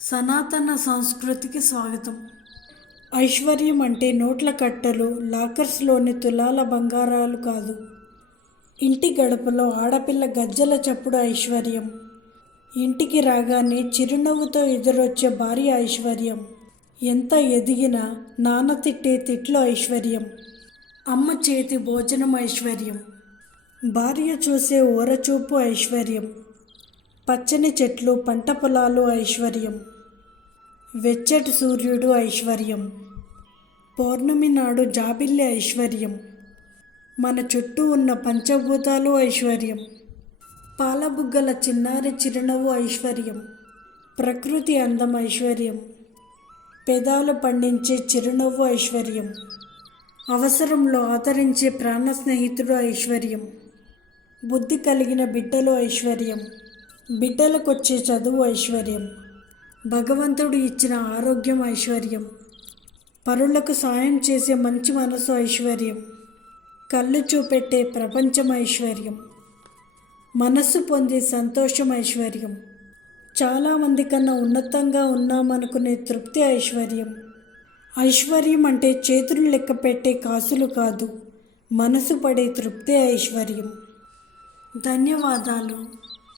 సనాతన సంస్కృతికి స్వాగతం. ఐశ్వర్యం అంటే నోట్ల కట్టలు, లాకర్స్లోని తులాల బంగారాలు కాదు. ఇంటి గడపలో ఆడపిల్ల గజ్జల చప్పుడు ఐశ్వర్యం. ఇంటికి రాగానే చిరునవ్వుతో ఎదురొచ్చే భార్య ఐశ్వర్యం. ఎంత ఎదిగినా నాన్న తిట్టే తిట్లు ఐశ్వర్యం. అమ్మ చేతి భోజనం ఐశ్వర్యం. భార్య చూసే ఓరచూపు ఐశ్వర్యం. పచ్చని చెట్లు, పంట పొలాలు ఐశ్వర్యం. వెచ్చటి సూర్యుడు ఐశ్వర్యం. పౌర్ణమి నాడు జాబిల్లి ఐశ్వర్యం. మన చుట్టూ ఉన్న పంచభూతాలు ఐశ్వర్యం. పాలబుగ్గల చిన్నారి చిరునవ్వు ఐశ్వర్యం. ప్రకృతి అందం ఐశ్వర్యం. పెదాలు పండించే చిరునవ్వు ఐశ్వర్యం. అవసరంలో ఆదరించే ప్రాణ స్నేహితుడు ఐశ్వర్యం. బుద్ధి కలిగిన బిడ్డలు ఐశ్వర్యం. బిడ్డలకొచ్చే చదువు ఐశ్వర్యం. భగవంతుడు ఇచ్చిన ఆరోగ్యం ఐశ్వర్యం. పరులకు సాయం చేసే మంచి మనసు ఐశ్వర్యం. కళ్ళు చూపెట్టే ప్రపంచం ఐశ్వర్యం. మనస్సు పొందే సంతోషం ఐశ్వర్యం. చాలామంది కన్నా ఉన్నతంగా ఉన్నామనుకునే తృప్తి ఐశ్వర్యం. ఐశ్వర్యం అంటే చేతులు లెక్క పెట్టే కాసులు కాదు, మనసు పడే తృప్తే ఐశ్వర్యం. ధన్యవాదాలు.